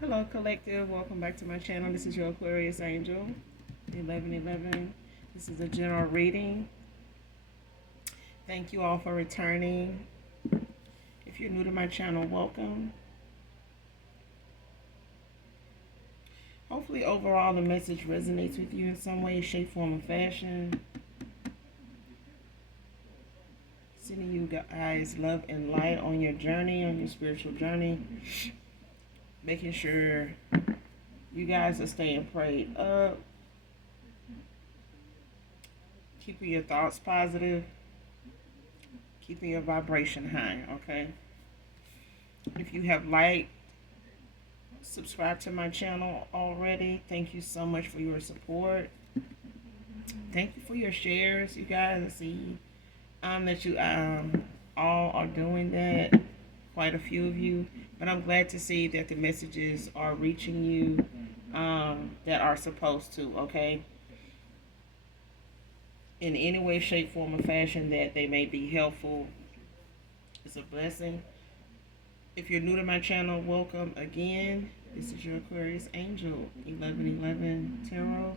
Hello, collective. Welcome back to my channel. This is your Aquarius Angel, 1111. This is a general reading. Thank you all for returning. If you're new to my channel, welcome. Hopefully, overall, the message resonates with you in some way, shape, form, or fashion. Sending you guys love and light on your journey, on your spiritual journey. Making sure you guys are staying prayed up. Keeping your thoughts positive. Keeping your vibration high, okay? If you have liked, subscribed to my channel already, thank you so much for your support. Thank you for your shares, you guys. I see that you all are doing that. Quite a few of you, but I'm glad to see that the messages are reaching you that are supposed to. Okay, in any way, shape, form, or fashion that they may be helpful. It's a blessing. If you're new to my channel, welcome again. This is your Aquarius Angel, 1111 Tarot.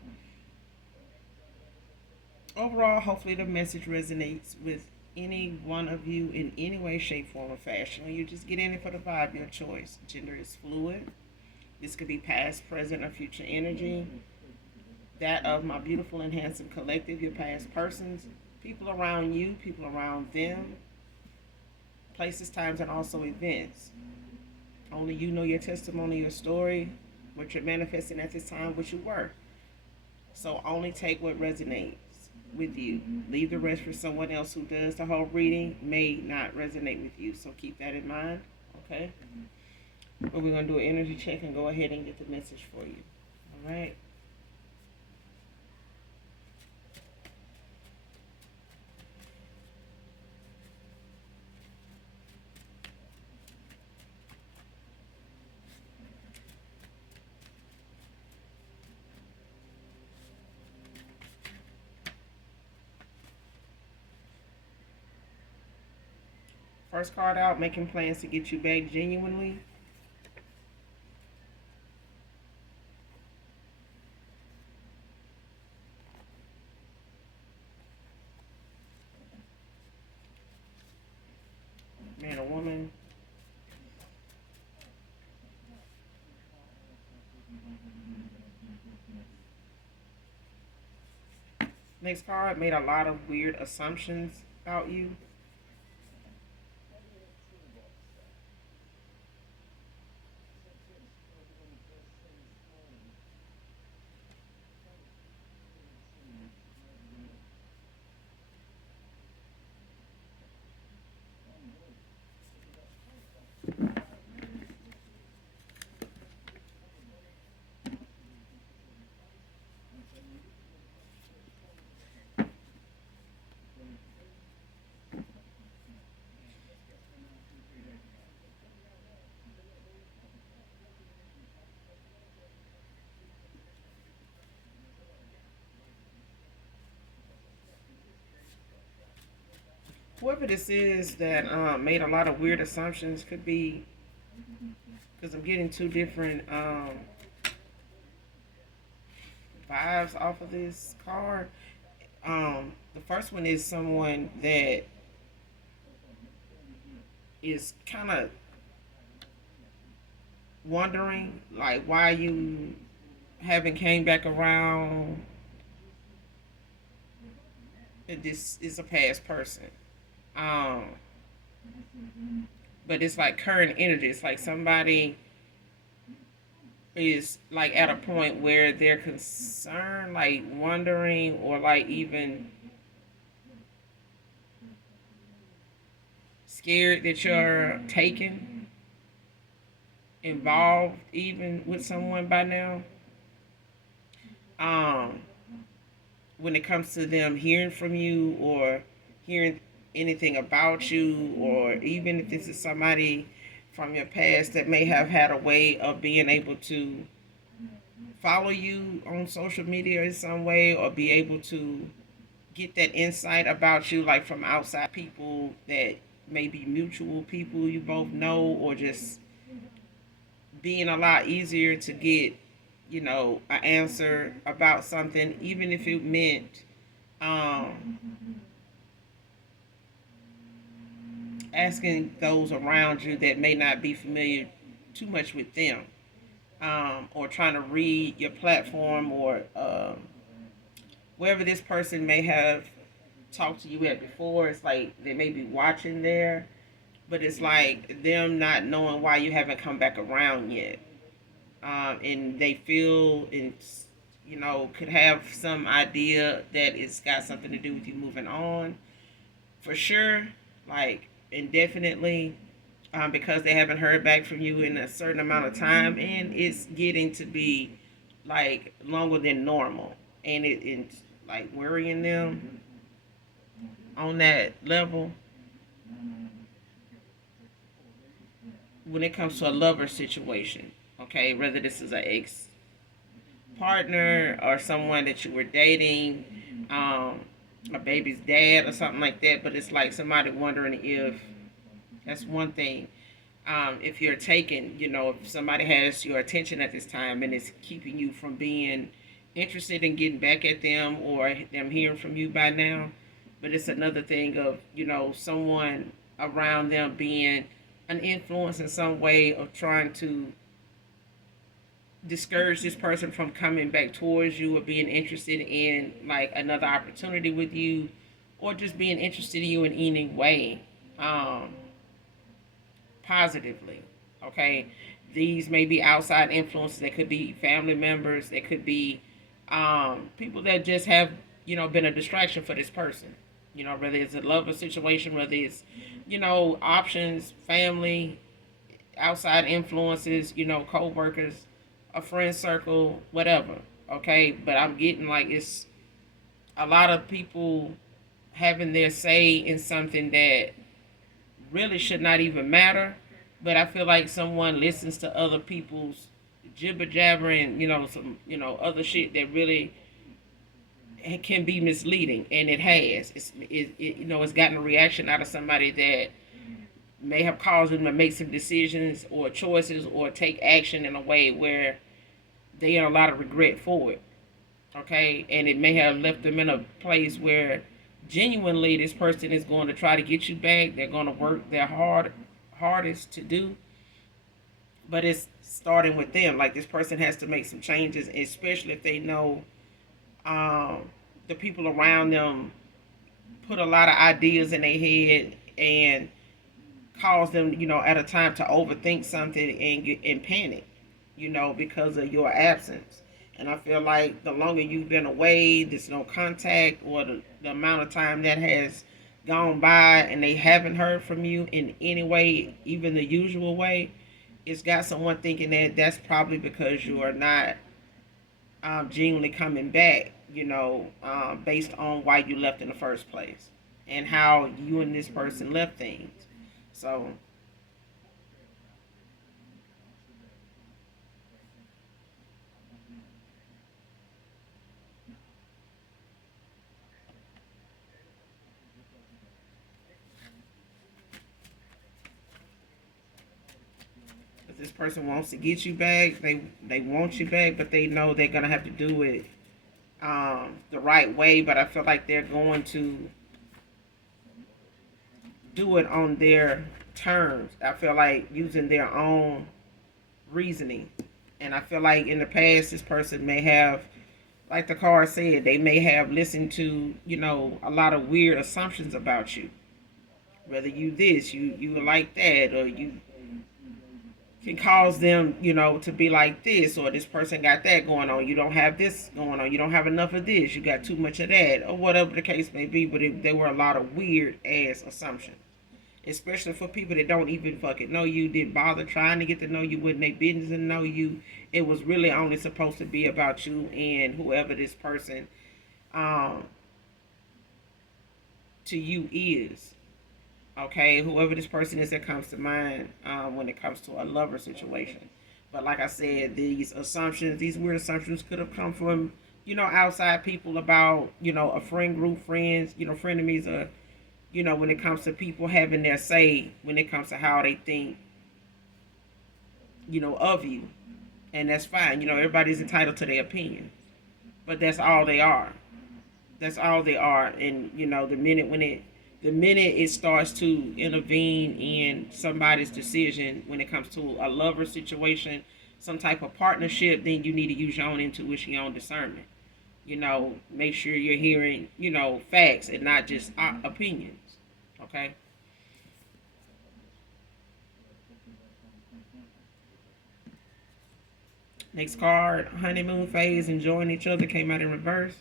Overall, hopefully the message resonates with any one of you in any way, shape, form, or fashion. You just get in it for the vibe, your choice. Gender is fluid. This could be past, present, or future energy. That of my beautiful and handsome collective, your past persons, people around you, people around them, places, times, and also events. Only you know your testimony, your story, what you're manifesting at this time, what you were. So only take what resonates with you. Leave the rest for someone else who does the whole reading may not resonate with you. So keep that in mind, okay? But we're going to do an energy check and go ahead and get the message for you. All right? First card out, making plans to get you back genuinely. Man or woman. Next card, made a lot of weird assumptions about you. Whoever this is that made a lot of weird assumptions could be, because I'm getting two different vibes off of this card. The first one is someone that is kind of wondering like why you haven't came back around. This is a past person. Um, but it's like current energy. It's like somebody is like at a point where they're concerned, like wondering, or like even scared that you're taken, involved even with someone by now. Um, when it comes to them hearing from you or hearing anything about you, or even if this is somebody from your past that may have had a way of being able to follow you on social media in some way, or be able to get that insight about you, like from outside people that may be mutual people you both know, or just being a lot easier to get, an answer about something, even if it meant um, asking those around you that may not be familiar too much with them, or trying to read your platform, or wherever this person may have talked to you at before. It's like they may be watching there, but it's like them not knowing why you haven't come back around yet. And they feel it's, could have some idea that it's got something to do with you moving on, for sure, like indefinitely, because they haven't heard back from you in a certain amount of time, and it's getting to be like longer than normal, and it's like worrying them on that level. When it comes to a lover situation, okay, whether this is an ex partner or someone that you were dating, a baby's dad or something like that, but it's like somebody wondering if that's one thing. If you're taken, if somebody has your attention at this time and it's keeping you from being interested in getting back at them or them hearing from you by now. But it's another thing of, someone around them being an influence in some way of trying to discourage this person from coming back towards you or being interested in like another opportunity with you, or just being interested in you in any way, um, positively. Okay, these may be outside influences. They could be family members. They could be people that just have, been a distraction for this person. Whether it's a lover situation, whether it's, options, family, outside influences, co-workers, a friend circle, whatever. Okay, but I'm getting like it's a lot of people having their say in something that really should not even matter. But I feel like someone listens to other people's jibber jabbering, some, other shit that really can be misleading, and it has. It's gotten a reaction out of somebody that may have caused them to make some decisions or choices or take action in a way where they had a lot of regret for it. Okay, and it may have left them in a place where genuinely this person is going to try to get you back. They're going to work their hardest to do, but it's starting with them. Like this person has to make some changes, especially if they know um, the people around them put a lot of ideas in their head and cause them, at a time to overthink something and panic, because of your absence. And I feel like the longer you've been away, there's no contact, or the amount of time that has gone by and they haven't heard from you in any way, even the usual way, it's got someone thinking that that's probably because you are not genuinely coming back, based on why you left in the first place and how you and this person left things. So if this person wants to get you back, they want you back, but they know they're gonna have to do it the right way. But I feel like they're going to do it on their terms. I feel like using their own reasoning. And I feel like in the past, this person may have, like the card said, they may have listened to, a lot of weird assumptions about you. Whether you this, you like that, or you can cause them, to be like this, or this person got that going on. You don't have this going on. You don't have enough of this. You got too much of that, or whatever the case may be. But there were a lot of weird ass assumptions, especially for people that don't even fucking know you, didn't bother trying to get to know you, wouldn't they business to know you. It was really only supposed to be about you and whoever this person um, to you is. Okay, whoever this person is that comes to mind when it comes to a lover situation. But like I said, these weird assumptions could have come from, outside people about, a friend group, friends, frenemies, or, when it comes to people having their say, when it comes to how they think of you, and that's fine. Everybody's entitled to their opinion, but that's all they are. That's all they are. And the minute it starts to intervene in somebody's decision when it comes to a lover situation, some type of partnership, then you need to use your own intuition, your own discernment. Make sure you're hearing, facts and not just opinions. Okay. Next card, honeymoon phase, enjoying each other, came out in reverse.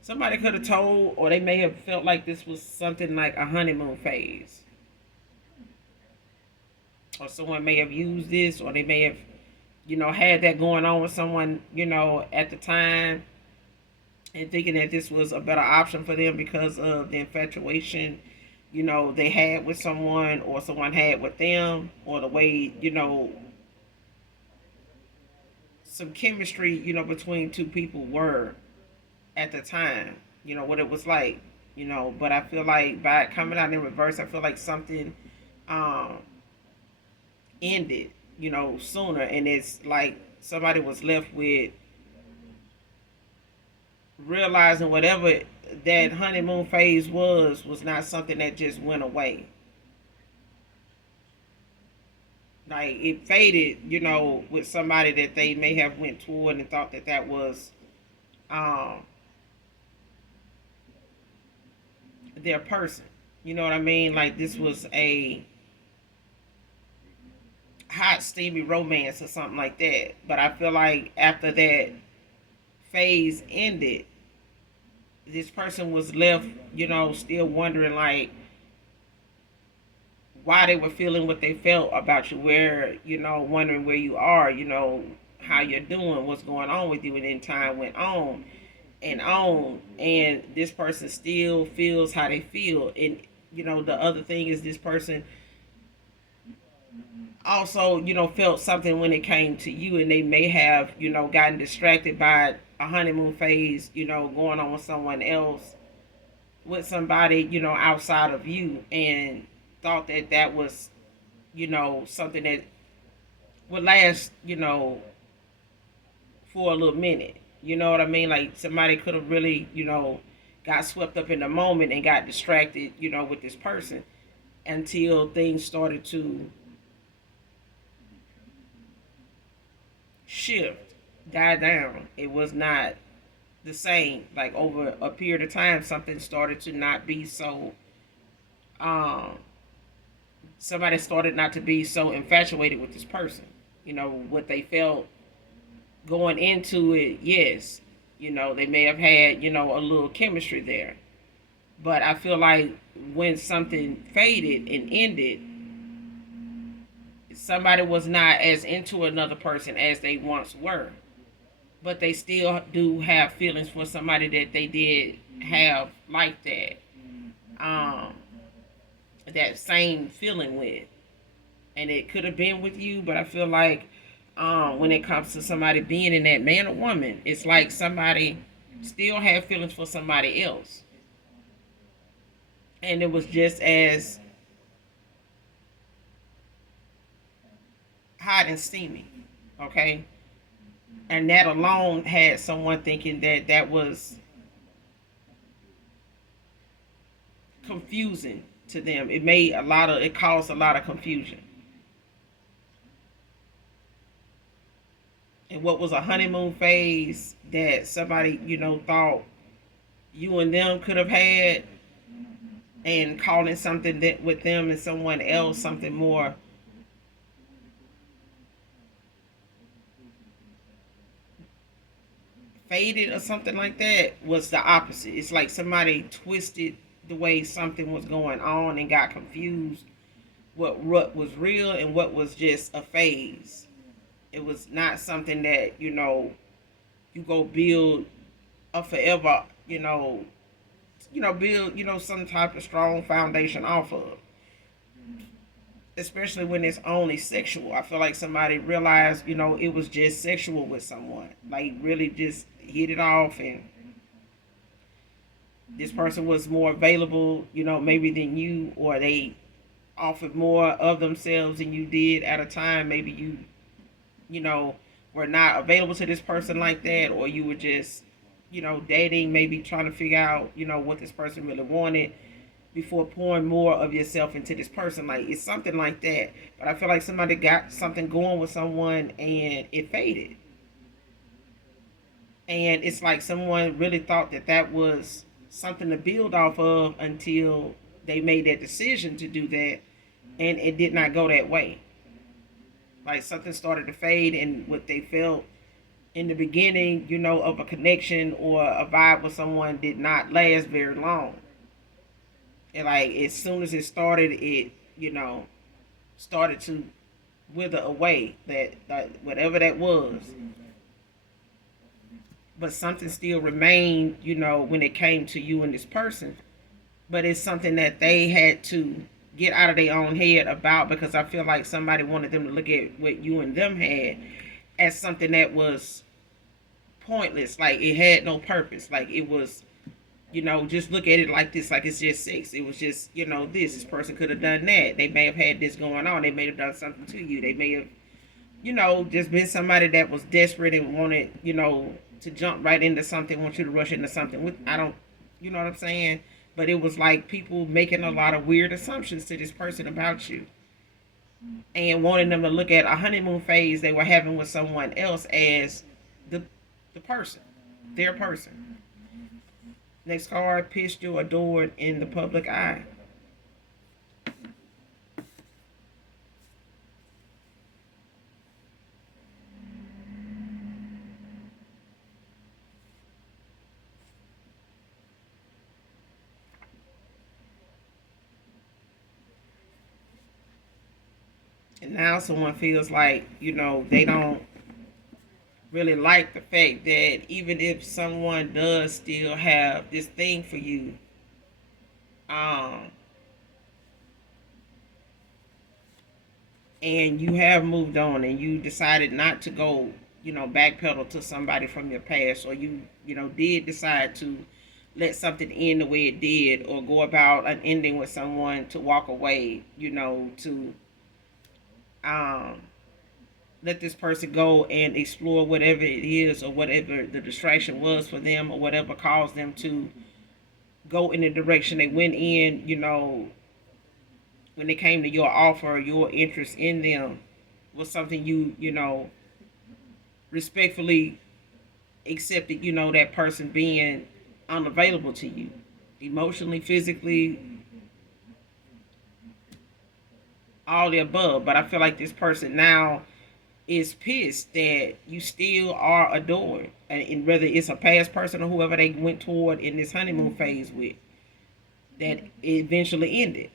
Somebody could have told, or they may have felt like this was something like a honeymoon phase. Or someone may have used this, or they may have, had that going on with someone, at the time, and thinking that this was a better option for them because of the infatuation, they had with someone, or someone had with them, or the way, some chemistry, between two people were at the time, what it was like, but I feel like by coming out in reverse, I feel like something um, ended, sooner, and it's like somebody was left with realizing whatever that honeymoon phase was not something that just went away. Like it faded, with somebody that they may have went toward and thought that was um, their person. You know what I mean? Like this was a hot, steamy romance or something like that. But I feel like after that phase ended, this person was left, still wondering like why they were feeling what they felt about you, where, wondering where you are, how you're doing, what's going on with you, and then time went on and on, and this person still feels how they feel. And the other thing is, this person also, felt something when it came to you, and they may have, gotten distracted by a honeymoon phase, going on with someone else, with somebody, outside of you, and thought that was, something that would last, for a little minute. You know what I mean? Like somebody could have really, got swept up in the moment and got distracted, with this person until things started to shift, die down. It was not the same. Like over a period of time, something started to not be so. Somebody started not to be so infatuated with this person. What they felt going into it. Yes, they may have had a little chemistry there, but I feel like when something faded and ended, somebody was not as into another person as they once were, but they still do have feelings for somebody that they did have like that, um, that same feeling with, and it could have been with you. But I feel like when it comes to somebody being in that, man or woman, it's like somebody still have feelings for somebody else, and it was just as hot and steamy. Okay, and that alone had someone thinking that was confusing to them. It caused a lot of confusion. And what was a honeymoon phase that somebody, thought you and them could have had, and calling something that with them and someone else something more faded or something like that, was the opposite. It's like somebody twisted the way something was going on and got confused what was real and what was just a phase. It was not something that, you go build a forever, build, some type of strong foundation off of. Especially when it's only sexual. I feel like somebody realized, it was just sexual with someone. Like really just hit it off, and This person was more available, maybe than you, or they offered more of themselves than you did at a time. Maybe you know, were not available to this person like that, or you were just, dating, maybe trying to figure out, what this person really wanted before pouring more of yourself into this person. Like, it's something like that. But I feel like somebody got something going with someone and it faded. And it's like someone really thought that that was something to build off of until they made that decision to do that, and it did not go that way. Like, something started to fade, and what they felt in the beginning, of a connection or a vibe with someone did not last very long. And like, as soon as it started, it, started to wither away. That whatever that was, but something still remained, when it came to you and this person. But it's something that they had to get out of their own head about, because I feel like somebody wanted them to look at what you and them had as something that was pointless. Like, it had no purpose. Like, it was, just look at it like this, like it's just sex. It was just, this person could have done that. They may have had this going on. They may have done something to you. They may have, just been somebody that was desperate and wanted, to jump right into something, want you to rush into something. I don't, you know what I'm saying? But it was like people making a lot of weird assumptions to this person about you, and wanting them to look at a honeymoon phase they were having with someone else as the the person, their person. Next card, pistol adored in the public eye. And now someone feels like, they don't really like the fact that even if someone does still have this thing for you, um, and you have moved on and you decided not to go, backpedal to somebody from your past, or you did decide to let something end the way it did, or go about an ending with someone to walk away, to um, let this person go and explore whatever it is, or whatever the distraction was for them, or whatever caused them to go in the direction they went in, when it came to your offer, your interest in them was something you respectfully accepted, that person being unavailable to you emotionally, physically, all the above. But I feel like this person now is pissed that you still are adored, and whether it's a past person or whoever they went toward in this honeymoon phase with, that eventually ended.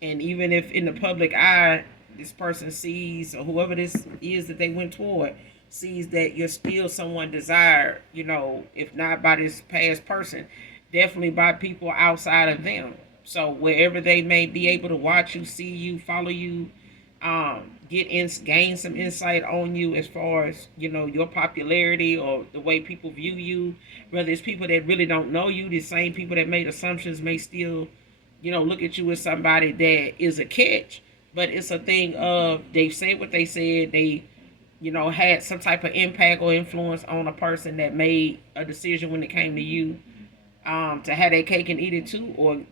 And even if in the public eye, this person sees, or whoever this is that they went toward, sees that you're still someone desired, if not by this past person, definitely by people outside of them. So wherever they may be able to watch you, see you, follow you, gain some insight on you as far as, your popularity or the way people view you. Whether it's people that really don't know you, the same people that made assumptions may still, look at you as somebody that is a catch. But it's a thing of, they said what they said. They, had some type of impact or influence on a person that made a decision when it came to you, to have their cake and eat it too, or,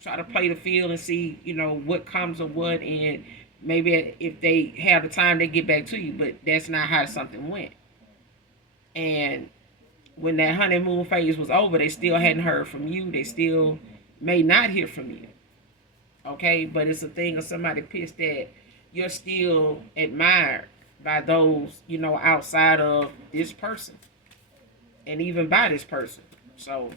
try to play the field and see, what comes of what, and maybe if they have the time, they get back to you. But that's not how something went. And when that honeymoon phase was over, they still hadn't heard from you. They still may not hear from you. Okay, but it's a thing of somebody pissed that you're still admired by those, outside of this person, and even by this person. So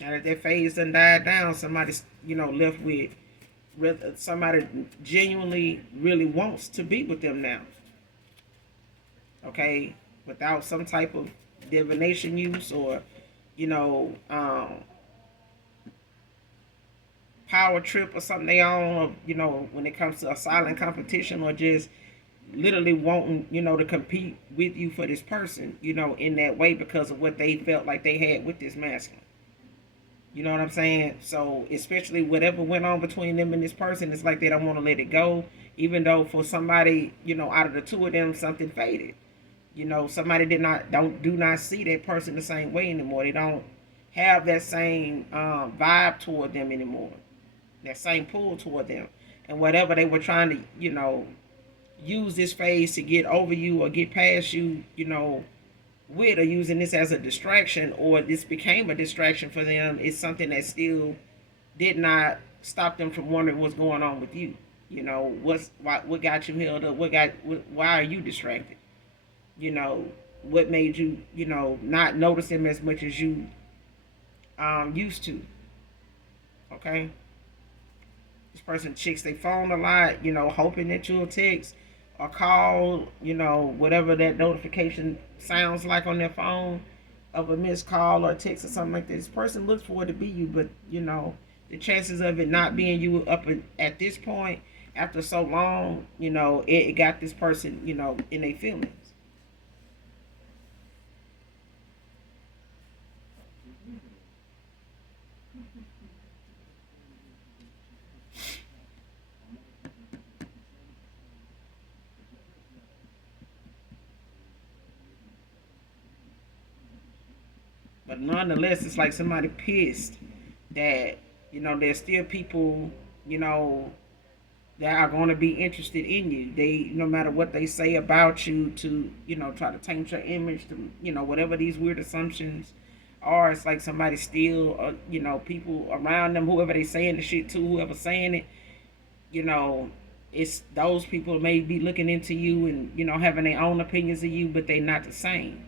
now that that phase done died down, somebody's, left with somebody genuinely really wants to be with them now. Okay, without some type of divination use, or, you know, um, power trip or something they on, or, when it comes to a silent competition, or just literally wanting, to compete with you for this person, in that way because of what they felt like they had with this masculine. You know what I'm saying? So, especially whatever went on between them and this person, it's like they don't want to let it go, even though for somebody, out of the two of them, something faded. Somebody do not see that person the same way anymore. They don't have that same vibe toward them anymore, that same pull toward them, and whatever they were trying to, use this phase to get over you or get past you, with, or using this as a distraction, or this became a distraction for them, is something that still did not stop them from wondering what's going on with you. What got you held up? Why are you distracted? You know, what made you, not notice them as much as you used to. Okay. This person checks their phone a lot, hoping that you'll text or call, whatever that notification sounds like on their phone of a missed call or text or something like that. This person looks for it to be you, but the chances of it not being you up at this point after so long, it got this person, in their feelings. But nonetheless, it's like somebody pissed that, there's still people, you know, that are going to be interested in you. They, no matter what they say about you, to, try to taint your image, to, whatever these weird assumptions are. It's like somebody still, people around them, whoever they saying the shit to, whoever saying it, you know, it's those people may be looking into you and, having their own opinions of you, but they not the same.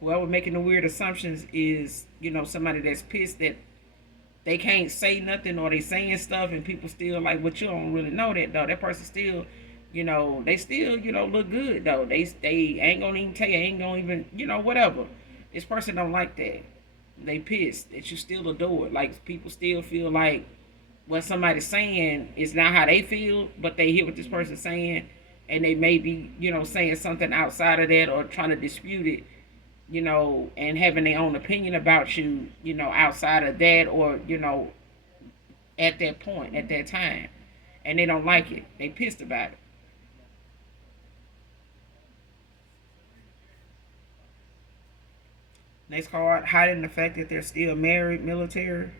Whoever making the weird assumptions is, somebody that's pissed that they can't say nothing, or they saying stuff and people still like, what, you don't really know that though. That person still, they still, look good though. They ain't gonna even tell you, ain't gonna even, whatever. This person don't like that. They pissed that you still adore it. Like, people still feel like what somebody's saying is not how they feel, but they hear what this person's saying, and they may be, saying something outside of that, or trying to dispute it, and having their own opinion about you, outside of that, or, at that point, at that time. And they don't like it. They pissed about it. Next card, hiding the fact that they're still married, military.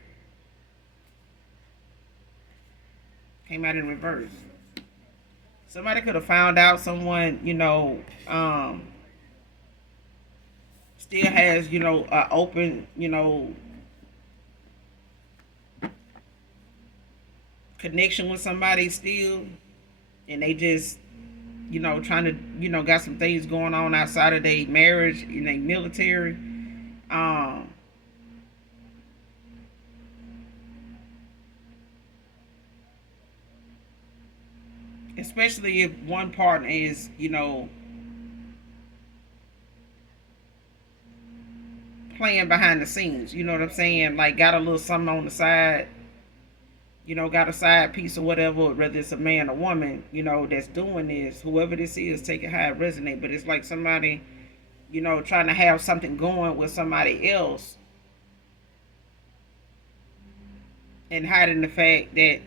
Came out in reverse. Somebody could have found out someone, still has, a open, connection with somebody still, and they just, trying to, got some things going on outside of their marriage in their military. Um, Especially if one partner is, playing behind the scenes. You know what I'm saying? Like, got a little something on the side, got a side piece or whatever, whether it's a man or woman, that's doing this. Whoever this is, take it how it resonate. But it's like somebody, trying to have something going with somebody else, and hiding the fact that,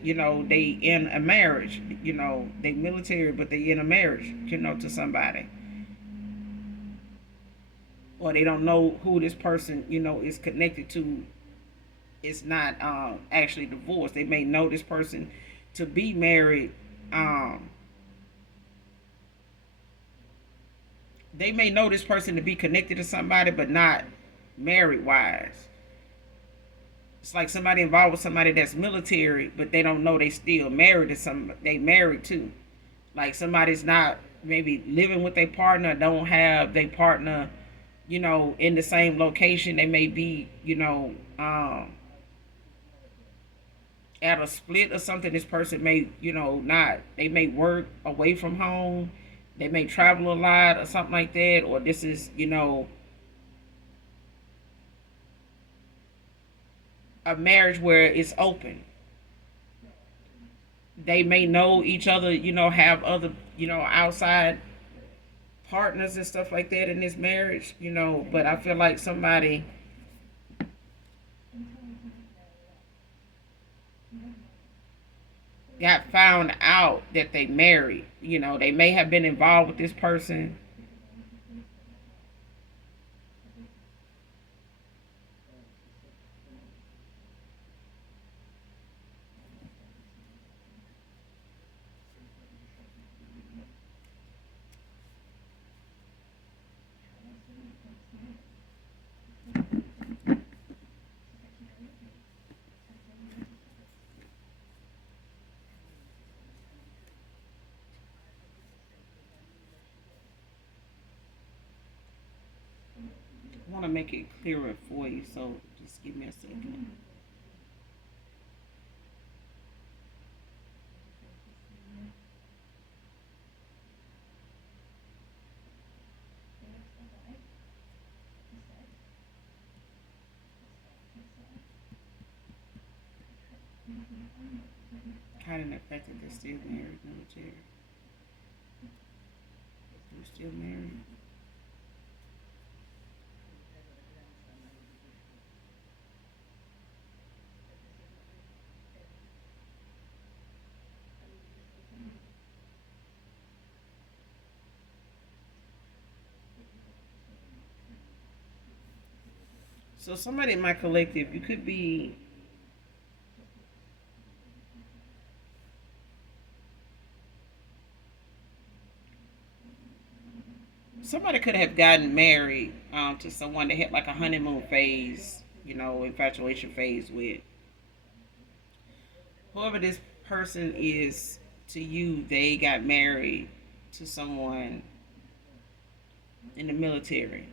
they in a marriage, they military, but they in a marriage, to somebody. Or they don't know who this person, is connected to. It's not actually divorced. They may know this person to be married. Um, they may know this person to be connected to somebody, but not married wise. It's like somebody involved with somebody that's military, but they don't know they still married to some. They married too. Like, somebody's not maybe living with their partner, don't have their partner, in the same location. They may be, at a split or something. This person may, not. They may work away from home. They may travel a lot or something like that. Or this is, a marriage where it's open. They may know each other, have other, outside partners and stuff like that in this marriage, but I feel like somebody got found out that they married. They may have been involved with this person. I want to make it clearer for you, so just give me a second. Kind of affected they're still married, military. They're still married. So somebody in my collective, you could be somebody could have gotten married to someone that had like a honeymoon phase, infatuation phase with whoever this person is to you. They got married to someone in the military,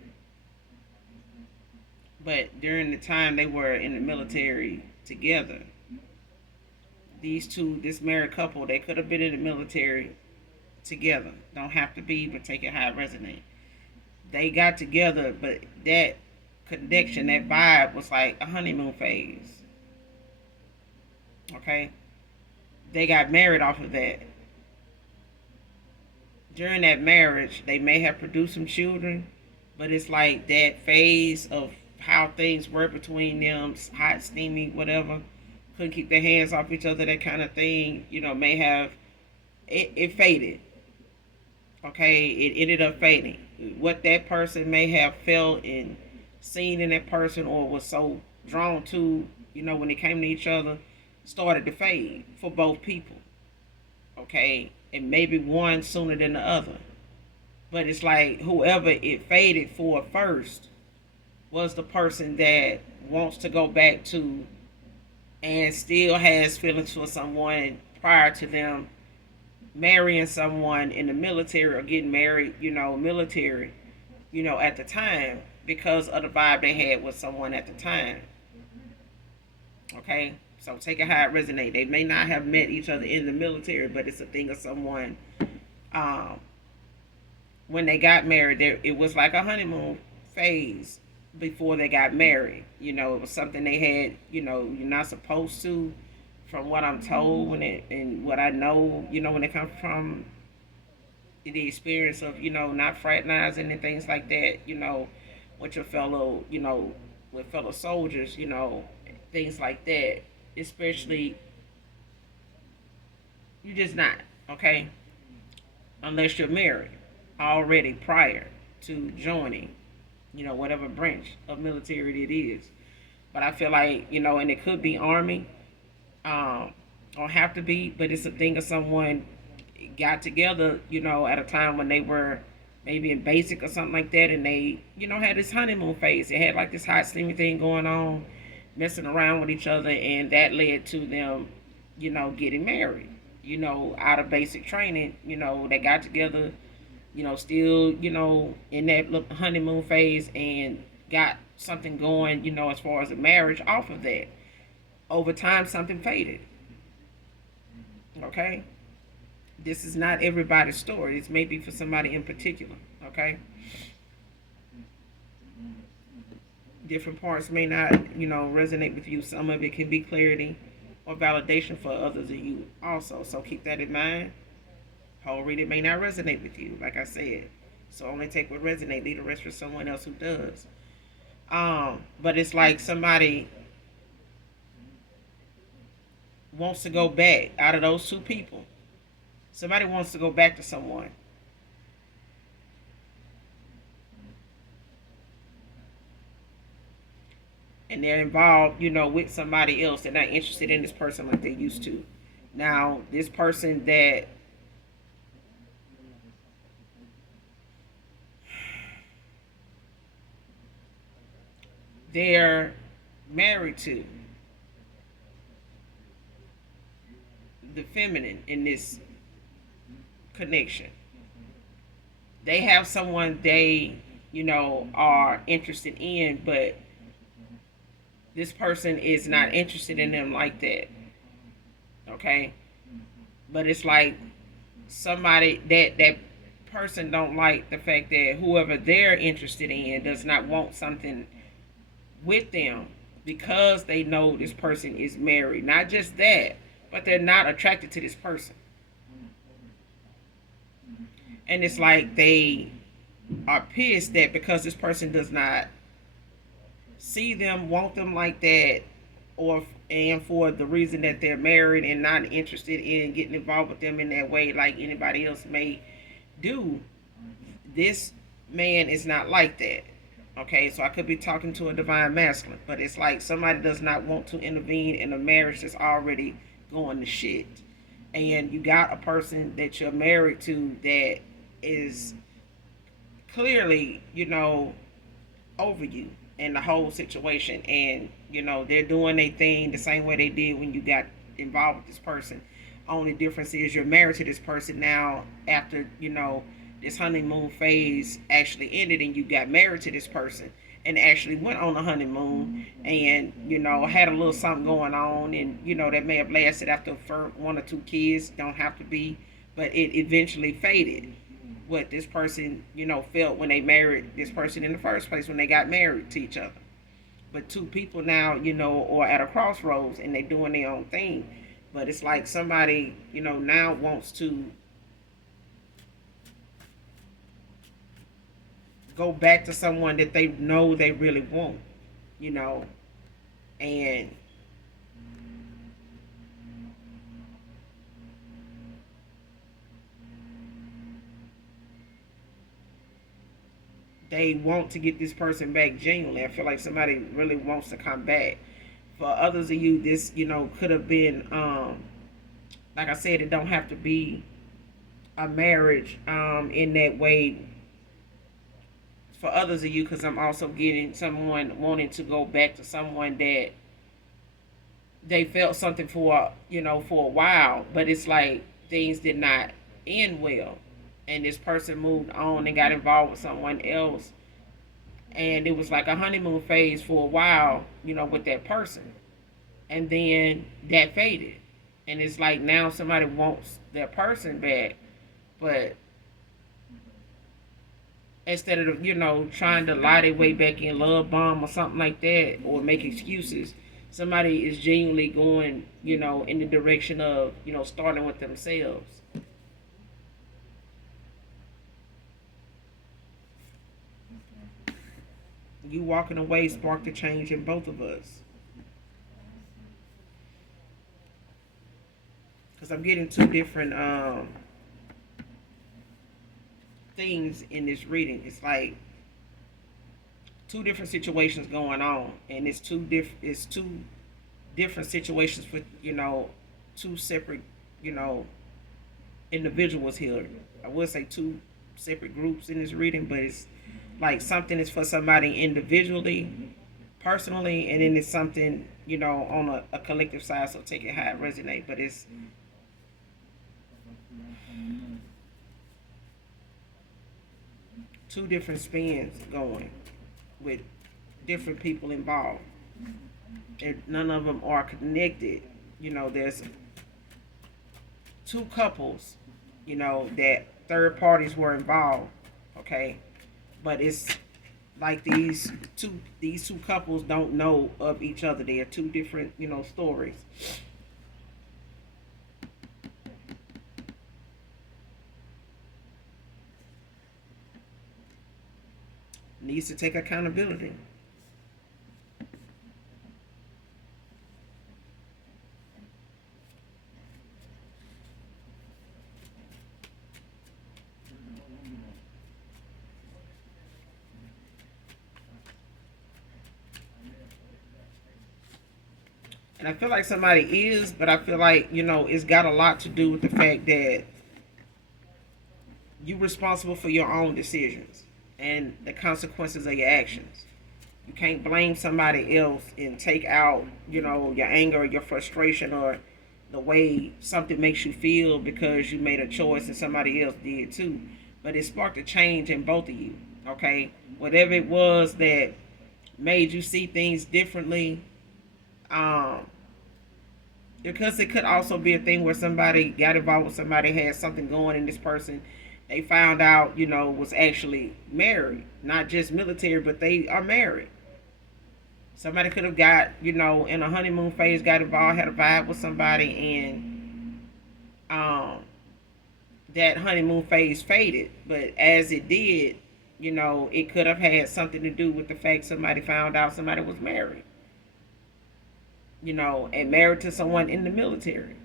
but during the time they were in the military together, this married couple, they could have been in the military together. Don't have to be, but take it how it resonates. They got together, but that connection, that vibe was like a honeymoon phase. Okay? They got married off of that. During that marriage, they may have produced some children, but it's like that phase of how things were between them, hot, steamy, whatever, couldn't keep their hands off each other, that kind of thing, may have, it faded. Okay? It ended up fading. What that person may have felt and seen in that person or was so drawn to, when they came to each other, started to fade for both people. Okay? And maybe one sooner than the other. But it's like whoever it faded for first was the person that wants to go back to and still has feelings for someone prior to them marrying someone in the military or getting married, military, at the time because of the vibe they had with someone at the time. Okay? So take it how it resonates. They may not have met each other in the military, but it's a thing of someone. Um, when they got married, it was like a honeymoon phase before they got married. It was something they had. You're not supposed to, from what I'm told, and what I know. When it comes from the experience of not fraternizing and things like that. With your fellow with fellow soldiers. Things like that. Especially, you just not okay unless you're married already prior to joining, whatever branch of military it is. But I feel like, and it could be Army, don't have to be, but it's a thing of someone got together, at a time when they were maybe in basic or something like that, and they, had this honeymoon phase. They had like this hot, steamy thing going on, messing around with each other, and that led to them, getting married, out of basic training. They got together, still, in that honeymoon phase and got something going, as far as a marriage off of that. Over time, something faded. Okay? This is not everybody's story. This may be for somebody in particular. Okay? Different parts may not, resonate with you. Some of it can be clarity. or validation for others of you also. So keep that in mind. Whole reading may not resonate with you, like I said. So only take what resonates, leave the rest for someone else who does. But it's like somebody wants to go back out of those two people. Somebody wants to go back to someone. And they're involved, with somebody else. They're not interested in this person like they used to. Now, this person that they're married to, the feminine in this connection, they have someone they, are interested in, but this person is not interested in them like that. Okay? But it's like somebody that person don't like the fact that whoever they're interested in does not want something with them because they know this person is married. Not just that, but they're not attracted to this person. And it's like they are pissed that because this person does not see them, want them like that, and for the reason that they're married and not interested in getting involved with them in that way like anybody else may do, this man is not like that. Okay, so I could be talking to a divine masculine, but it's like somebody does not want to intervene in a marriage that's already going to shit. And you got a person that you're married to that is clearly, over you and the whole situation, and they're doing their thing the same way they did when you got involved with this person. Only difference is you're married to this person now after this honeymoon phase actually ended, and you got married to this person and actually went on a honeymoon and had a little something going on, and that may have lasted after for 1 or 2 kids, don't have to be, but it eventually faded what this person, felt when they married this person in the first place, when they got married to each other. But two people now, are at a crossroads and they doing their own thing. But it's like somebody, now wants to go back to someone that they know they really want, and they want to get this person back genuinely. I feel like somebody really wants to come back. For others of you, this, could have been, like I said, it don't have to be a marriage in that way. For others of you, because I'm also getting someone wanting to go back to someone that they felt something for, for a while, but it's like things did not end well. And this person moved on and got involved with someone else. And it was like a honeymoon phase for a while, with that person. And then that faded. And it's like now somebody wants their person back. But instead of, trying to lie their way back in, love bomb or something like that, or make excuses, somebody is genuinely going, in the direction of, starting with themselves. You walking away sparked a change in both of us. Because I'm getting two different things in this reading. It's like two different situations going on, and it's two different situations for two separate individuals here. I would say two separate groups in this reading, but it's like something is for somebody individually, personally, and then it's something on a collective side. So take it how it resonates, but it's two different spins going with different people involved, and none of them are connected. There's two couples, that third parties were involved. Okay, but it's like these two couples don't know of each other. They are two different stories. needs to take accountability. And I feel like somebody is, but I feel like, it's got a lot to do with the fact that you're responsible for your own decisions and the consequences of your actions. You can't blame somebody else and take out, your anger, your frustration, or the way something makes you feel because you made a choice and somebody else did too. But it sparked a change in both of you, okay? Whatever it was that made you see things differently, um, because it could also be a thing where somebody got involved with somebody, had something going, and this person they found out, was actually married, not just military, but they are married. Somebody could have got, in a honeymoon phase, got involved, had a vibe with somebody, and that honeymoon phase faded. But as it did, it could have had something to do with the fact somebody found out somebody was married, and married to someone in the military.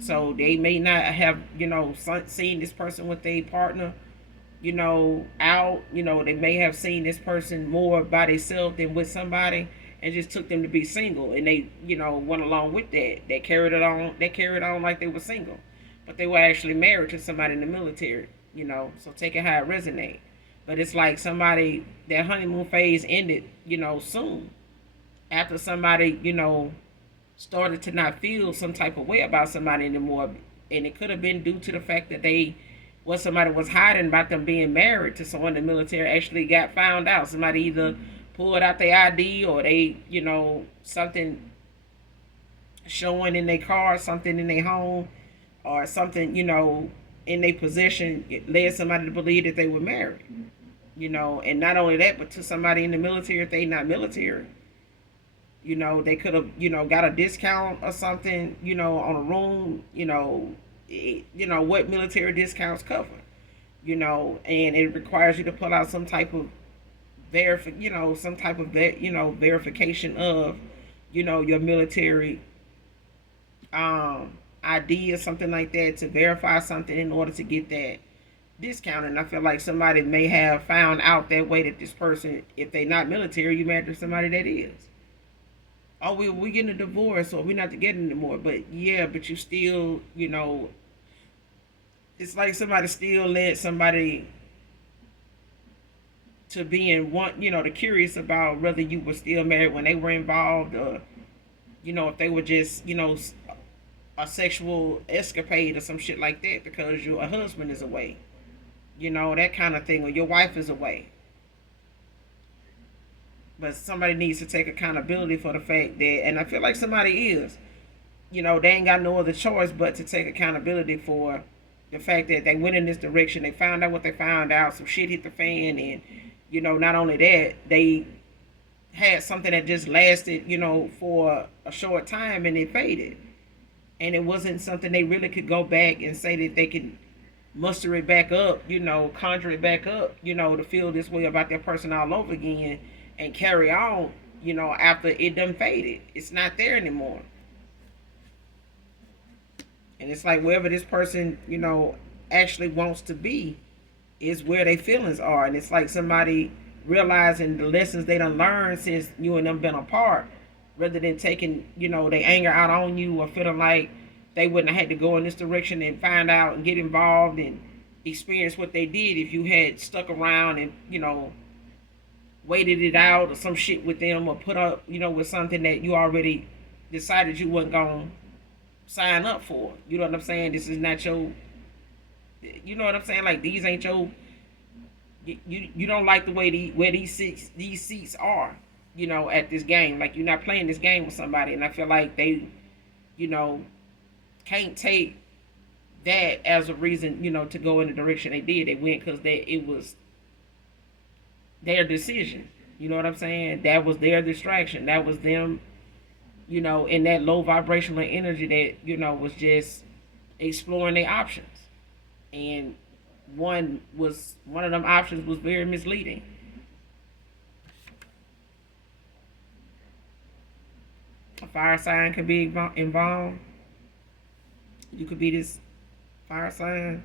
So they may not have, seen this person with a partner, out. They may have seen this person more by themselves than with somebody, and just took them to be single, and they, went along with that. They carried it on. They carried on like they were single, but they were actually married to somebody in the military. So take it how it resonates. But it's like somebody that honeymoon phase ended, soon after somebody, started to not feel some type of way about somebody anymore. And it could have been due to the fact that what somebody was hiding about them being married to someone in the military actually got found out. Somebody either pulled out their ID, or they, something showing in their car, something in their home, or something, in their possession, it led somebody to believe that they were married. And not only that, but to somebody in the military, if they not military, they could have, got a discount or something, on a room, what military discounts cover, and it requires you to pull out some type of verification of, your military ID or something like that, to verify something in order to get that discount. And I feel like somebody may have found out that way, that this person, if they not military, you married to somebody that is. Oh, we getting a divorce, or we're not together anymore. But yeah, but you still, it's like somebody still led somebody to being one, to curious about whether you were still married when they were involved, or if they were just, a sexual escapade or some shit like that because your husband is away, that kind of thing, or your wife is away. But somebody needs to take accountability for the fact that, and I feel like somebody is, they ain't got no other choice but to take accountability for the fact that they went in this direction. They found out what they found out. Some shit hit the fan, and not only that, they had something that just lasted, for a short time, and it faded. And it wasn't something they really could go back and say that they could muster it back up, conjure it back up, to feel this way about their person all over again and carry on, after it done faded. It's not there anymore. And it's like wherever this person, actually wants to be is where their feelings are. And it's like somebody realizing the lessons they done learned since you and them been apart, rather than taking, their anger out on you, or feeling like they wouldn't have had to go in this direction and find out and get involved and experience what they did if you had stuck around and, waited it out or some shit with them, or put up, with something that you already decided you wasn't going to sign up for. You know what I'm saying? This is not your, you know what I'm saying? Like, these ain't your, you don't like the way where these seats are, at this game. Like, you're not playing this game with somebody. And I feel like they, can't take that as a reason, to go in the direction they did. They went because it was their decision. You know what I'm saying? That was their distraction. That was them, in that low vibrational energy that, was just exploring their options. And one of them options was very misleading. A fire sign could be involved. You could be this fire sign.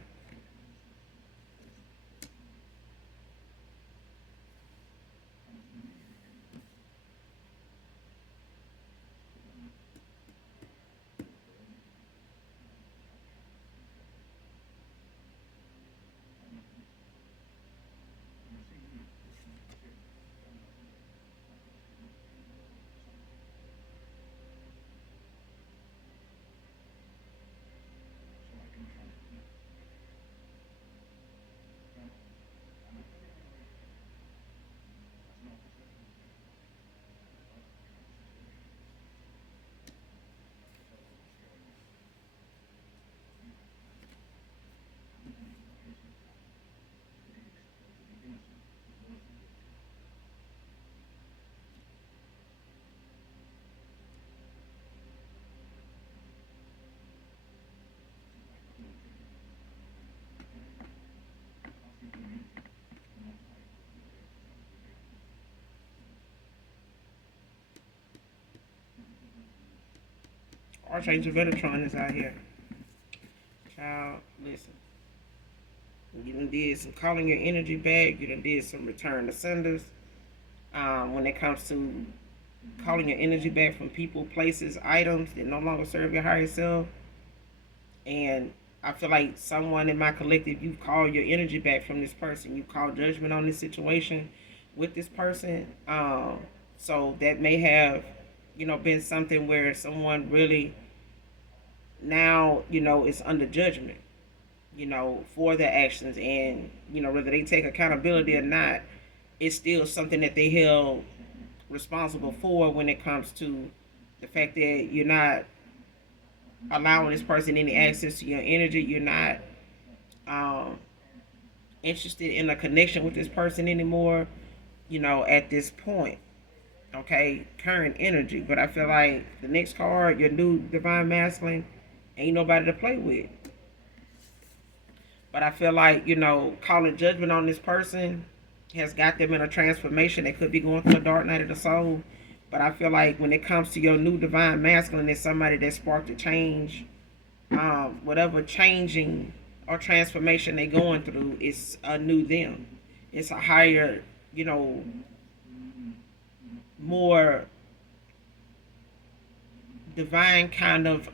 Archangel Metatron is out here. Child, listen. You done did some calling your energy back. You done did some return to senders. When it comes to calling your energy back from people, places, items that no longer serve your higher self. And I feel like someone in my collective, you've called your energy back from this person. You called judgment on this situation with this person. So that may have, been something where someone really now, is under judgment, for their actions. And, whether they take accountability or not, it's still something that they held responsible for when it comes to the fact that you're not allowing this person any access to your energy. You're not um, interested in a connection with this person anymore, at this point. Okay, current energy. But I feel like the next card, your new divine masculine, ain't nobody to play with. But I feel like, calling judgment on this person has got them in a transformation. They could be going through a dark night of the soul. But I feel like when it comes to your new divine masculine, it's somebody that sparked a change. Whatever changing or transformation they're going through, it's a new them. It's a higher, more divine kind of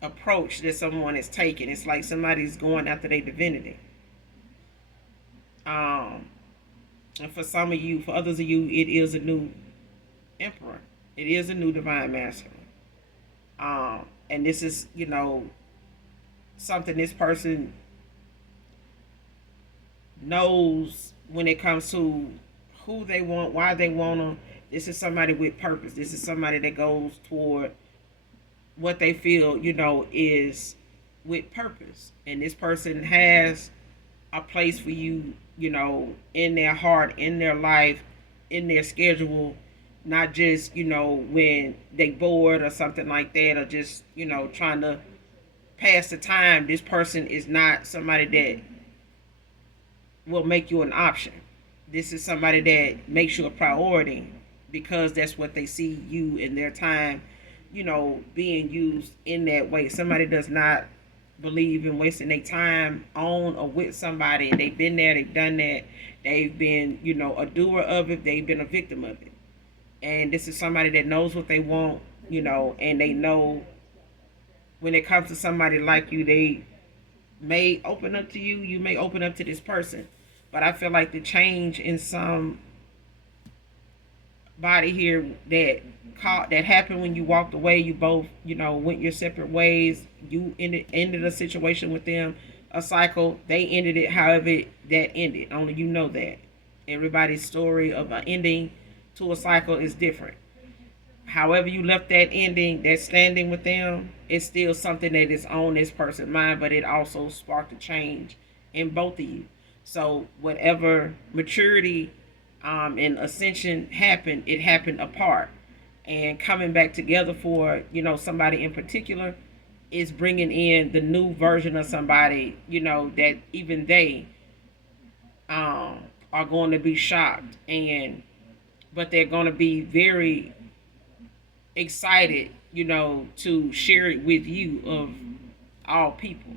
approach that someone is taking. It's like somebody's going after their divinity. Um, and for some of you, for others of you, it is a new emperor. It is a new divine masculine. And this is, something this person knows when it comes to who they want, why they want them. This is somebody with purpose. This is somebody that goes toward what they feel, is with purpose. And this person has a place for you, in their heart, in their life, in their schedule, not just, when they bored or something like that, or just, trying to pass the time. This person is not somebody that will make you an option. This is somebody that makes you a priority because that's what they see you in their time, being used in that way. Somebody does not believe in wasting their time on or with somebody. They've been there, they've done that, they've been, a doer of it, they've been a victim of it. And this is somebody that knows what they want, and they know when it comes to somebody like you, they may open up to you, you may open up to this person. But I feel like the change in some body here that happened when you walked away, you both, went your separate ways. You ended a situation with them, a cycle. They ended it however that ended. Only you know that. Everybody's story of an ending to a cycle is different. However you left that ending, that standing with them, it's still something that is on this person's mind, but it also sparked a change in both of you. So whatever maturity and ascension happened, it happened apart. And coming back together for, somebody in particular, is bringing in the new version of somebody, that even they are going to be shocked, but they're going to be very excited, to share it with you of all people.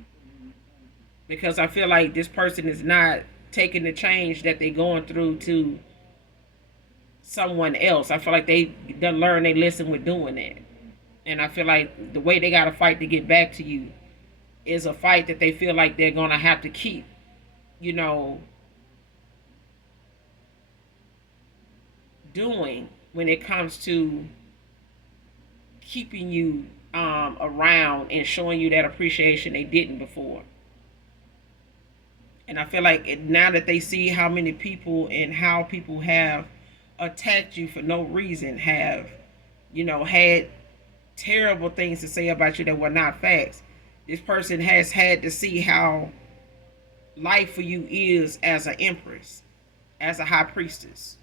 Because I feel like this person is not taking the change that they're going through to someone else. I feel like they done learn they lesson with doing that. And I feel like the way they got to fight to get back to you is a fight that they feel like they're going to have to keep, you know, doing when it comes to keeping you around and showing you that appreciation they didn't before. And I feel like now that they see how many people and how people have attacked you for no reason, have, had terrible things to say about you that were not facts, this person has had to see how life for you is as an empress, as a high priestess.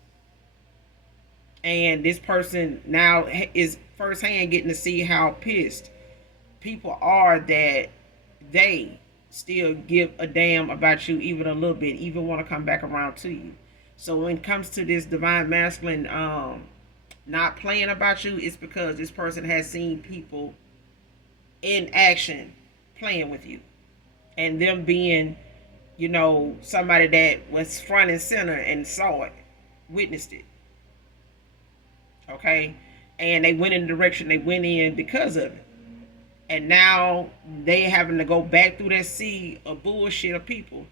And this person now is firsthand getting to see how pissed people are that they still give a damn about you even a little bit, even want to come back around to you. So when it comes to this divine masculine not playing about you, it's because this person has seen people in action playing with you. And them being, somebody that was front and center and saw it, witnessed it. Okay? And they went in the direction they went in because of it. And now they having to go back through that sea of bullshit of people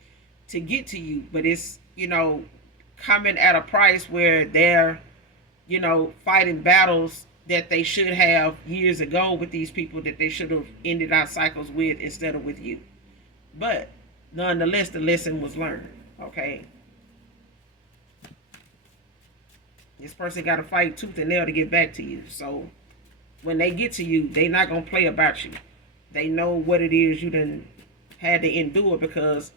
to get to you. But it's, coming at a price where they're, fighting battles that they should have years ago with these people that they should have ended our cycles with instead of with you. But nonetheless, the lesson was learned. Okay? This person got to fight tooth and nail to get back to you. So when they get to you, they not going to play about you. They know what it is you done had to endure because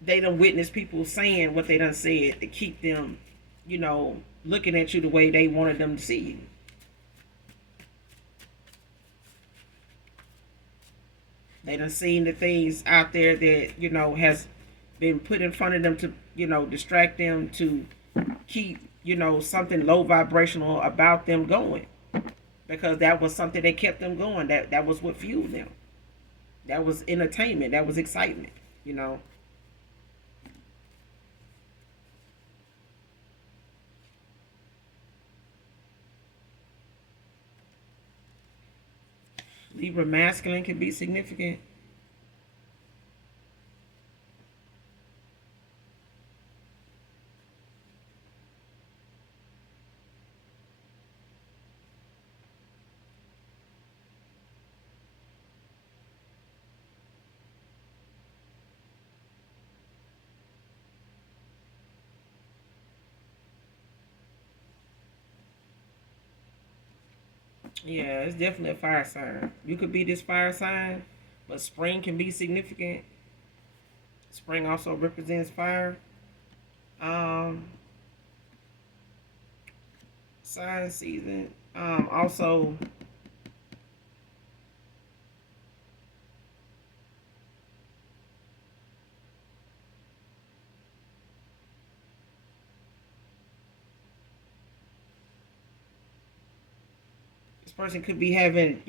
they done witnessed people saying what they done said to keep them, looking at you the way they wanted them to see you. They done seen the things out there that, has been put in front of them to, distract them, to keep, something low vibrational about them going. Because that was something that kept them going. That was what fueled them. That was entertainment. That was excitement, Libra masculine can be significant. Yeah, it's definitely a fire sign. You could be this fire sign, but spring can be significant. Spring also represents fire. Um, Sign season. Also, this person could be having,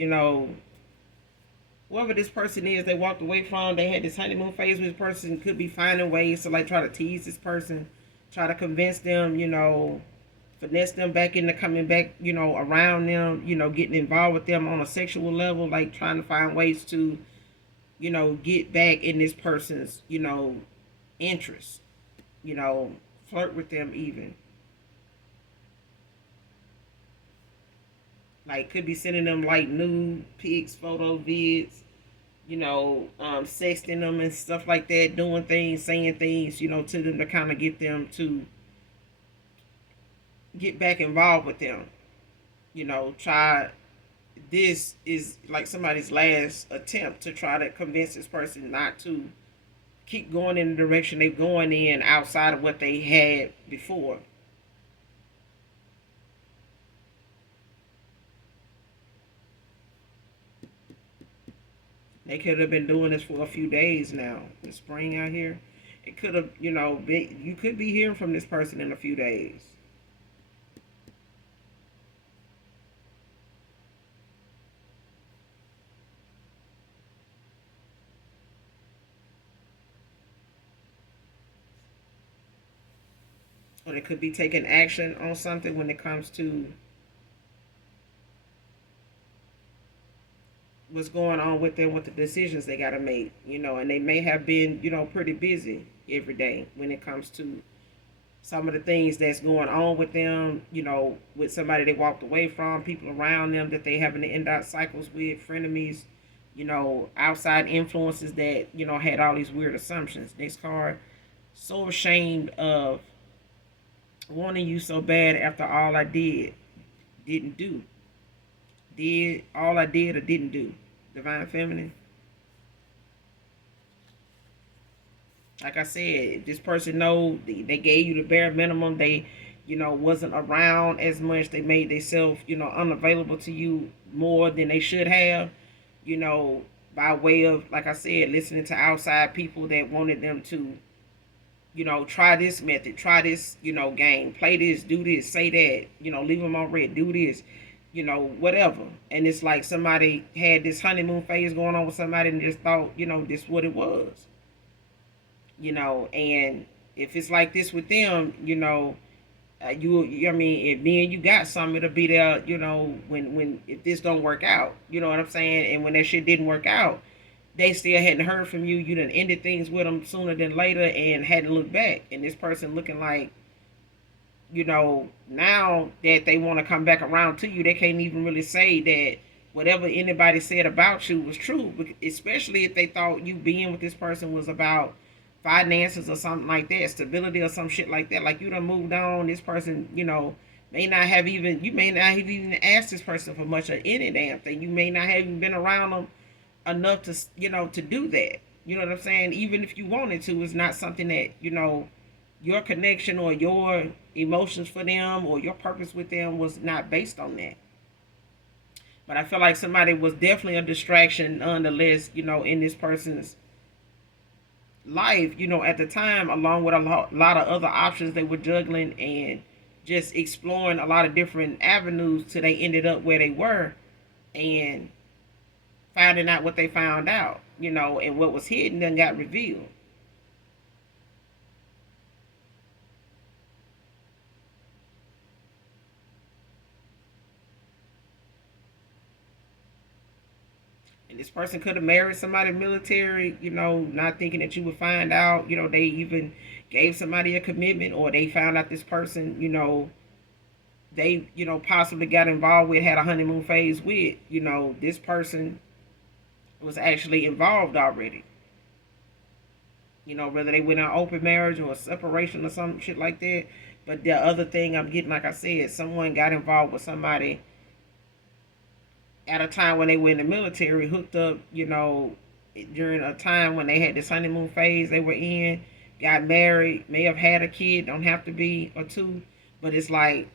whoever this person is they walked away from, they had this honeymoon phase with this person, could be finding ways to like try to tease this person, try to convince them, finesse them back into coming back, around them, getting involved with them on a sexual level, like trying to find ways to, get back in this person's, interest, flirt with them even. Like could be sending them like nude pics, photo vids, sexting them and stuff like that, doing things, saying things, to them to kind of get them to get back involved with them. Try. This is like somebody's last attempt to try to convince this person not to keep going in the direction they're going in outside of what they had before. They could have been doing this for a few days now. The spring out here, it could have, you could be hearing from this person in a few days. Or they could be taking action on something when it comes to what's going on with them with the decisions they got to make, and they may have been, pretty busy every day when it comes to some of the things that's going on with them, with somebody they walked away from, people around them that they having to end out cycles with, frenemies, outside influences that, had all these weird assumptions. Next card, so ashamed of wanting you so bad after all I didn't do. Did all I did or didn't do. Divine Feminine. Like I said, this person know they gave you the bare minimum. They, wasn't around as much. They made themselves, unavailable to you more than they should have, you know, by way of, like I said, listening to outside people that wanted them to, try this method, try this, game, play this, do this, say that, leave them on red, do this, whatever. And it's like somebody had this honeymoon phase going on with somebody and just thought, this what it was. And if it's like this with them, I mean, if me and you got something, it'll be there, when if this don't work out, you know what I'm saying? And when that shit didn't work out, they still hadn't heard from you. You done ended things with them sooner than later and hadn't looked back. And this person looking like, now that they want to come back around to you, they can't even really say that whatever anybody said about you was true, especially if they thought you being with this person was about finances or something like that, stability or some shit like that. Like you done moved on. This person, may not have even, you may not have even asked this person for much of any damn thing. You may not have even been around them enough to, to do that. You know what I'm saying? Even if you wanted to, it's not something that, your connection or your emotions for them or your purpose with them was not based on that. But I feel like somebody was definitely a distraction nonetheless, in this person's life, at the time, along with a lot of other options they were juggling and just exploring a lot of different avenues till they ended up where they were and finding out what they found out, and what was hidden then got revealed. And this person could have married somebody military, not thinking that you would find out. They even gave somebody a commitment, or they found out this person, they, possibly got involved with, had a honeymoon phase with, this person was actually involved already. Whether they went on open marriage or a separation or some shit like that. But the other thing I'm getting, like I said, someone got involved with somebody at a time when they were in the military, hooked up, during a time when they had this honeymoon phase they were in, got married, may have had a kid, don't have to be, or two, but it's like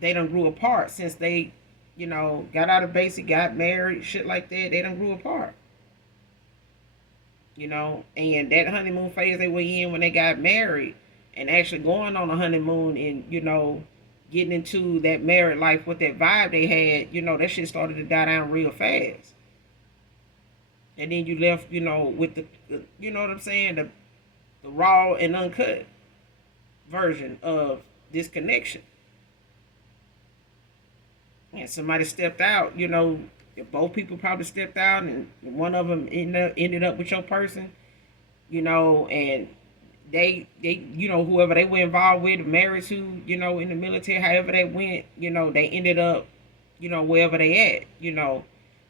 they done grew apart since they, got out of basic, got married, shit like that. They done grew apart. And that honeymoon phase they were in when they got married and actually going on a honeymoon and, getting into that married life with that vibe they had, that shit started to die down real fast. And then you left, with the you know what I'm saying, the raw and uncut version of this connection. And somebody stepped out, if both people probably stepped out and one of them ended up with your person, and they whoever they were involved with, married to, in the military, however they went, they ended up, wherever they at,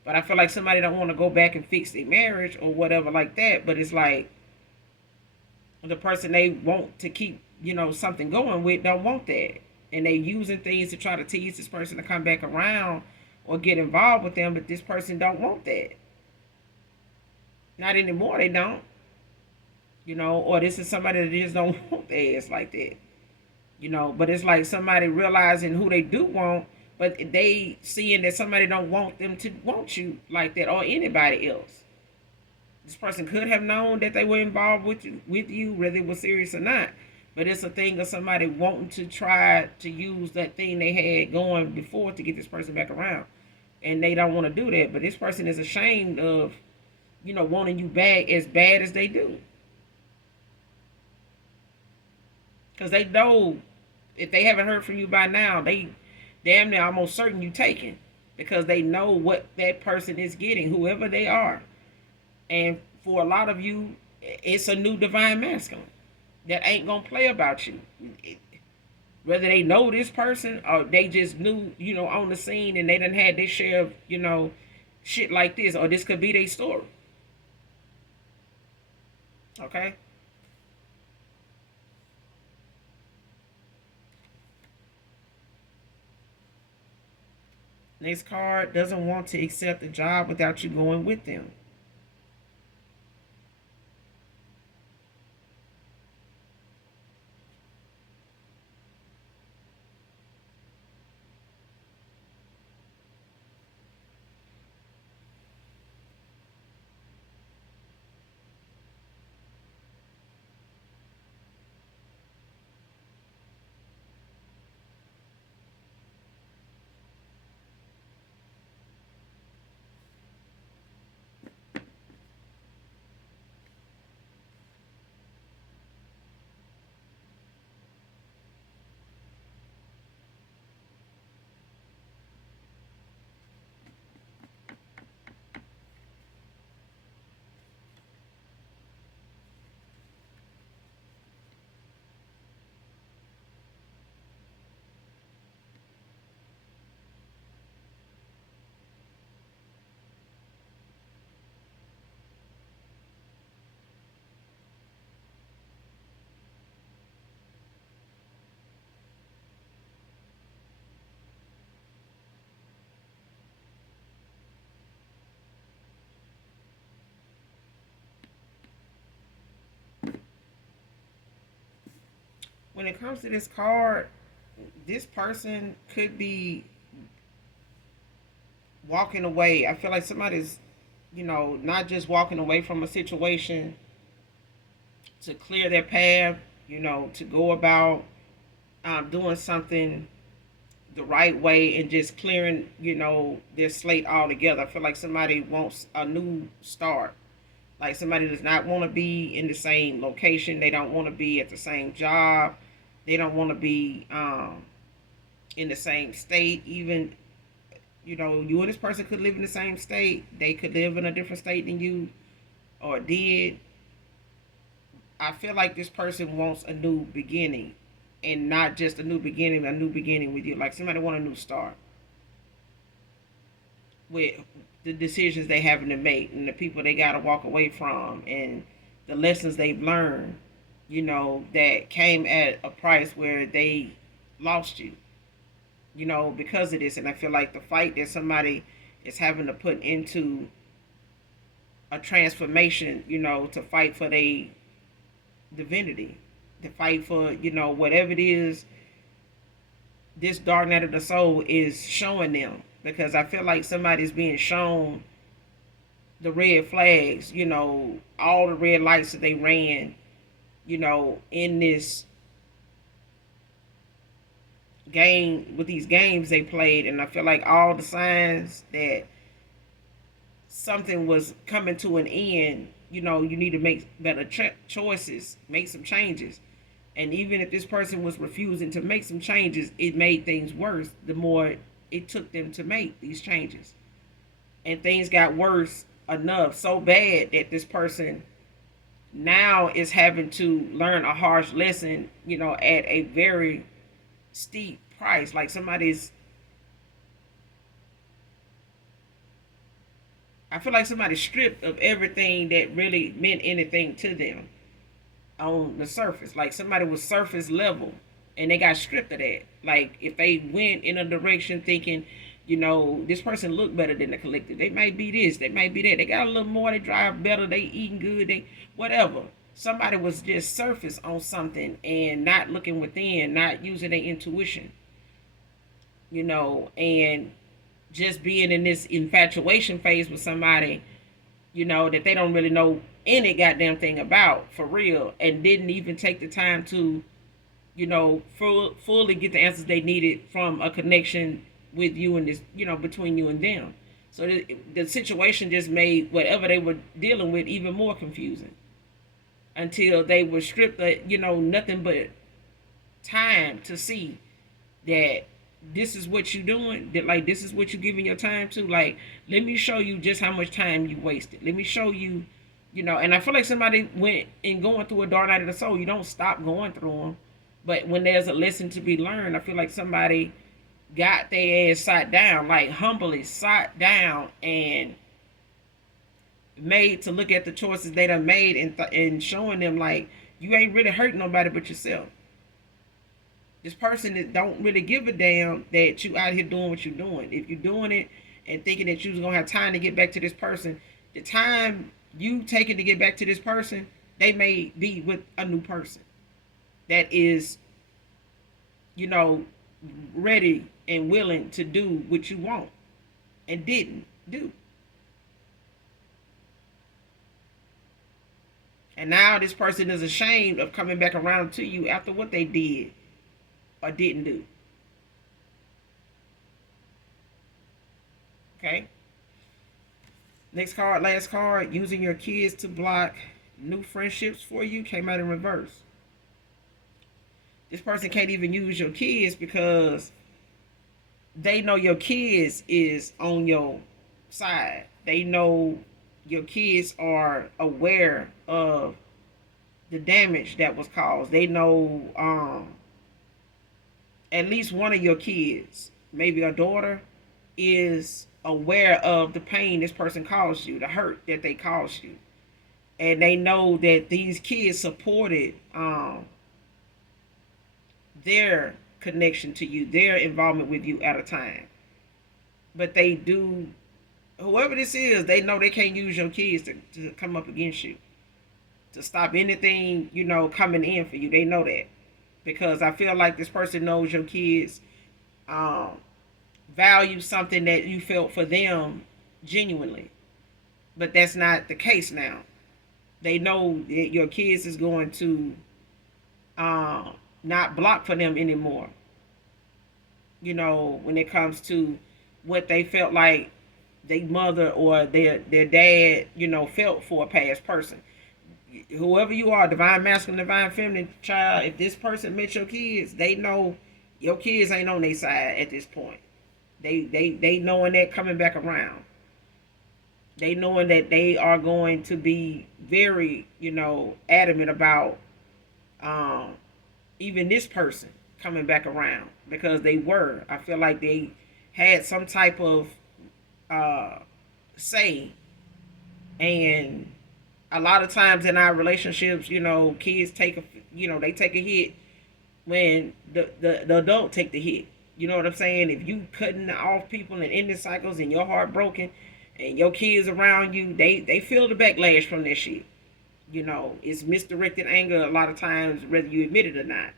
But I feel like somebody don't want to go back and fix their marriage or whatever like that. But it's like the person they want to keep, something going with don't want that. And they using things to try to tease this person to come back around or get involved with them, but this person don't want that. Not anymore, they don't. Or this is somebody that just don't want their ass like that. But it's like somebody realizing who they do want, but they seeing that somebody don't want them to want you like that or anybody else. This person could have known that they were involved with you, whether it was serious or not. But it's a thing of somebody wanting to try to use that thing they had going before to get this person back around. And they don't want to do that. But this person is ashamed of, wanting you back as bad as they do. Because they know if they haven't heard from you by now, they damn near almost certain you taken. Because they know what that person is getting, whoever they are. And for a lot of you, it's a new divine masculine that ain't gonna play about you. Whether they know this person or they just knew, on the scene and they done had their share of, shit like this, or this could be their story. Okay? Next card, doesn't want to accept a job without you going with them. When it comes to this card, this person could be walking away. I feel like somebody's, not just walking away from a situation to clear their path, to go about doing something the right way and just clearing, their slate altogether. I feel like somebody wants a new start. Like somebody does not want to be in the same location. They don't want to be at the same job. They don't want to be in the same state. Even, you and this person could live in the same state. They could live in a different state than you or did. I feel like this person wants a new beginning. And not just a new beginning with you. Like somebody want a new start with the decisions they having to make and the people they got to walk away from and the lessons they've learned, that came at a price where they lost you, because of this. And I feel like the fight that somebody is having to put into a transformation, to fight for their divinity, to fight for, whatever it is this dark night of the soul is showing them. Because I feel like somebody's being shown the red flags, all the red lights that they ran, in this game, with these games they played. And I feel like all the signs that something was coming to an end, you need to make better choices, make some changes. And even if this person was refusing to make some changes, it made things worse the more it took them to make these changes. And things got worse enough, so bad that this person now is having to learn a harsh lesson, at a very steep price. Like I feel like somebody's stripped of everything that really meant anything to them on the surface. Like somebody was surface level and they got stripped of that. Like if they went in a direction thinking, this person looked better than the collective. They might be this, they might be that. They got a little more, they drive better, they eating good, they whatever. Somebody was just surface on something and not looking within, not using their intuition. and just being in this infatuation phase with somebody, that they don't really know any goddamn thing about for real, and didn't even take the time to, fully get the answers they needed from a connection with you and this, between you and them. So the situation just made whatever they were dealing with even more confusing until they were stripped of, nothing but time to see that this is what you're doing, that like this is what you're giving your time to. Like, let me show you just how much time you wasted. Let me show you, and I feel like somebody went and going through a dark night of the soul. You don't stop going through them, but when there's a lesson to be learned, I feel like somebody got their ass sat down, like humbly sat down and made to look at the choices they done made, and showing them like you ain't really hurting nobody but yourself. This person that don't really give a damn that you out here doing what you're doing. If you're doing it and thinking that you was gonna have time to get back to this person, the time you taking to get back to this person, they may be with a new person that is, you know, ready and willing to do what you want and didn't do. And now this person is ashamed of coming back around to you after what they did or didn't do. Okay. Next card, last card. Using your kids to block new friendships for you came out in reverse. This person can't even use your kids because they know your kids is on your side. They know your kids are aware of the damage that was caused. They know at least one of your kids, maybe a daughter, is aware of the pain this person caused you, the hurt that they caused you. And they know that these kids supported their connection to you, their involvement with you at a time. But they do, whoever this is, they know they can't use your kids to come up against you, to stop anything, coming in for you. They know that. Because I feel like this person knows your kids value something that you felt for them genuinely. But that's not the case now. They know that your kids is going to not block for them anymore. When it comes to what they felt like their mother or their dad, felt for a past person. Whoever you are, divine masculine, divine feminine, child, if this person met your kids, they know your kids ain't on their side at this point. They knowing that coming back around. They knowing that they are going to be very, adamant about even this person coming back around, because they were. I feel like they had some type of say. And a lot of times in our relationships, kids take they take a hit when the adult take the hit. You know what I'm saying? If you cutting off people and ending cycles and your heart broken and your kids around you, they feel the backlash from that shit. It's misdirected anger a lot of times, whether you admit it or not.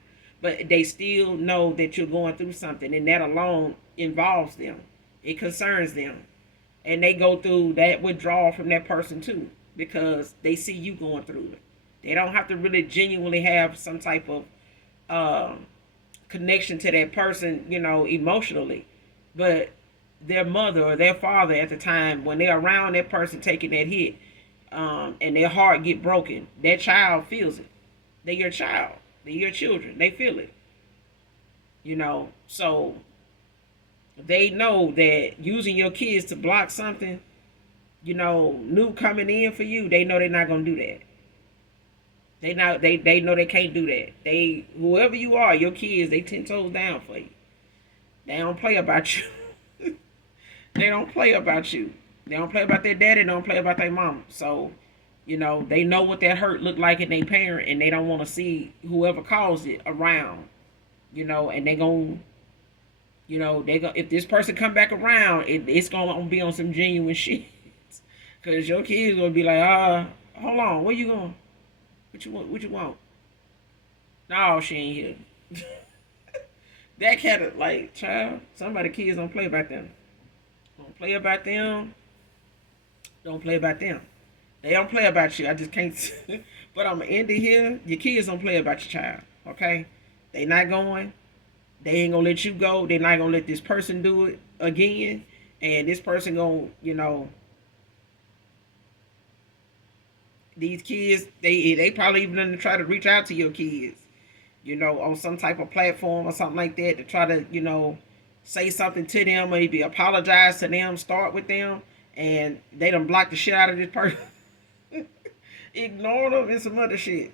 But they still know that you're going through something, and that alone involves them. It concerns them. And they go through that withdrawal from that person too, because they see you going through it. They don't have to really genuinely have some type of connection to that person, emotionally. But their mother or their father at the time, when they're around that person taking that hit, and their heart get broken, that child feels it. They're your child. They're your children. They feel it. So they know that using your kids to block something, new coming in for you, they know they're not gonna do that. They know they can't do that. They, whoever you are, your kids, they 10 toes down for you. They don't play about you. They don't play about you. They don't play about their daddy. They don't play about their mama. So, they know what that hurt looked like in their parent, and they don't want to see whoever caused it around. And they gon', if this person come back around, it's gonna be on some genuine shit. Cause your kids gonna be like, hold on, where you going? What you want? No, she ain't here. That kind of like, child, somebody kids don't play about them. Don't play about them. Don't play about them. They don't play about you. I just can't. But I'm gonna end it here. Your kids don't play about your child. Okay, they not going. They ain't gonna let you go. They're not gonna let this person do it again. And this person gonna, these kids, they probably even gonna try to reach out to your kids, on some type of platform or something like that to try to, say something to them, maybe apologize to them, start with them, and they done block the shit out of this person. Ignore them and some other shit.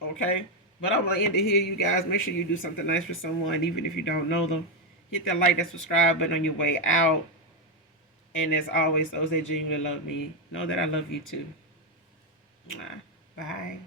Okay? But I'm gonna end it here, you guys. Make sure you do something nice for someone, even if you don't know them. Hit that like, that subscribe button on your way out. And as always, those that genuinely love me, know that I love you too. Bye.